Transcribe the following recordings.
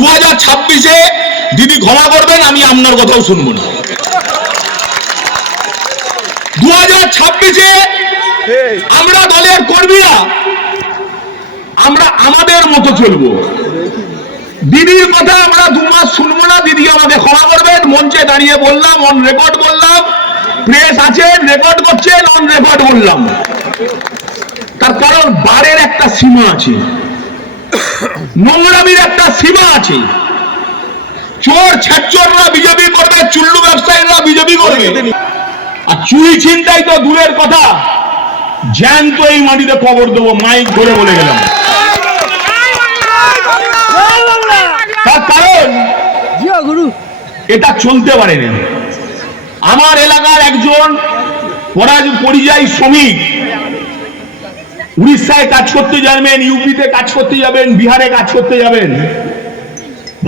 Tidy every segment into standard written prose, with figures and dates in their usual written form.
2026-এ দিদি ক্ষমা করবেন, আমি আপনার কথাও শুনবো না। 2026-এ আমরা দলের কর্মীরা আমরা আমাদের মতো চলবো। দিদির কথা আমরা 2 মাস শুনবো না। দিদি আমাদের ক্ষমা করবেন, মঞ্চে দাঁড়িয়ে বললাম, অন রেকর্ড বললাম, প্রেস আছেন, রেকর্ড করছেন, অন রেকর্ড বললাম। তার কারণ বারের একটা সীমা আছে, নোংরামির একটা সীমা আছে। চোর ছেচররা বিজেপি করবে, চুল্লু ব্যবসায়ীরা বিজেপি করবে, আর চুরি ছিনতাই তো দূরের কথা, জ্যান্ত এই মাটিতে কবর দেবো, মাইক ধরে বলে গেলাম। তার কারণ এটা চলতে পারে না। আমার এলাকার একজন পরিযায়ী শ্রমিক উড়িষ্যায় কাজ করতে যাবেন, ইউপিতে কাজ করতে যাবেন, বিহারে কাজ করতে যাবেন,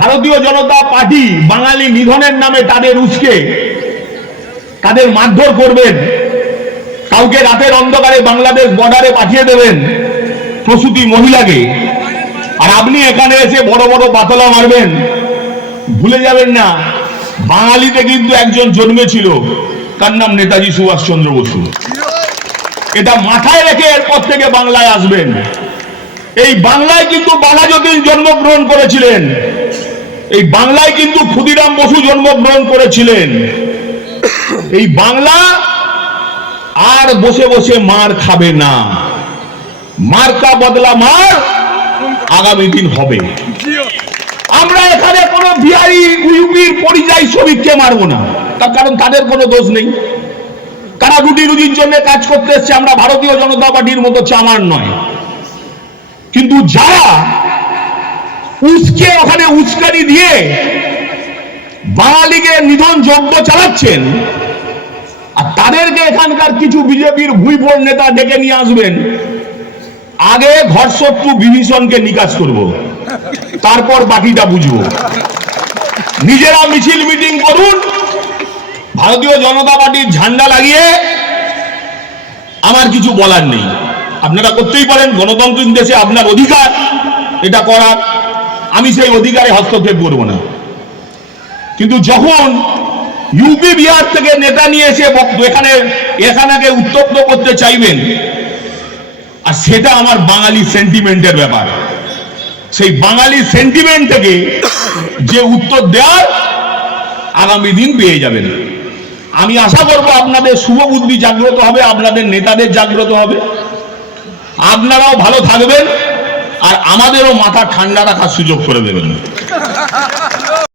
ভারতীয় জনতা পার্টি বাঙালি নিধনের নামে তাদের উস্কে তাদের মারধর করবেন, কাউকে রাতের অন্ধকারে বাংলাদেশ বর্ডারে পাঠিয়ে দেবেন প্রসূতি মহিলাকে, আর আপনি এখানে এসে বড় বড় পাতলা মারবেন। ভুলে যাবেন না, বাঙালিতে কিন্তু একজন জন্মেছিল, তার নাম নেতাজি সুভাষচন্দ্র বসু। এটা মাথায় রেখে এরপর থেকে বাংলায় আসবেন। এই বাংলায় কিন্তু বাঘাযতীন জন্মগ্রহণ করেছিলেন, এই বাংলায় কিন্তু ক্ষুদিরাম বসু জন্মগ্রহণ করেছিলেন। এই বাংলা আর বসে বসে মার খাবে না, মার্কা বদলা মার আগামী দিন হবে। আমরা এখানে কোনো বিহারি ইউপির পরিযায়ী শ্রমিককে মারবো না, তার কারণ তাদের কোনো দোষ নেই। তারা রুটি রুজির জন্য কাজ করতে এসছে, আমরা ভারতীয় জনতা পার্টির মতো চামার নয়। কিন্তু যারা উস্কে ওখানে উস্কানি দিয়ে বাঙালিকে নিধন যজ্ঞ চালাচ্ছেন, আর তাদেরকে এখানকার কিছু বিজেপির ভুইফোড় নেতা ডেকে নিয়ে আসবেন, আগে ঘরশত্রু বিভীষণকে নিকাশ করব, তারপর বাকিটা বুঝবো। নিজেরা মিছিল মিটিং করুন, ভারতীয় জনতা পার্টির ঝান্ডা লাগিয়ে, আমার কিছু বলার নেই। আপনারা করতেই পারেন, গণতান্ত্রিক দেশে আপনার অধিকার এটা করার, আমি সেই অধিকারে হস্তক্ষেপ করব না। কিন্তু যখন ইউপি বিহার থেকে নেতা নিয়ে এসে এখানে উত্তপ্ত করতে চাইবেন, আর সেটা আমার বাঙালি সেন্টিমেন্টের ব্যাপার, সেই বাঙালি সেন্টিমেন্ট থেকে যে উত্তর দেওয়ার আগামী দিন পেয়ে যাবেন। আমি আশা করব আপনাদের শুভ বুদ্ধি জাগ্রত হবে, আপনাদের নেতাদের জাগ্রত হবে, আপনারাও ভালো থাকবেন, আর আমাদেরও মাথা ঠান্ডা রাখার সুযোগ করে দেবেন।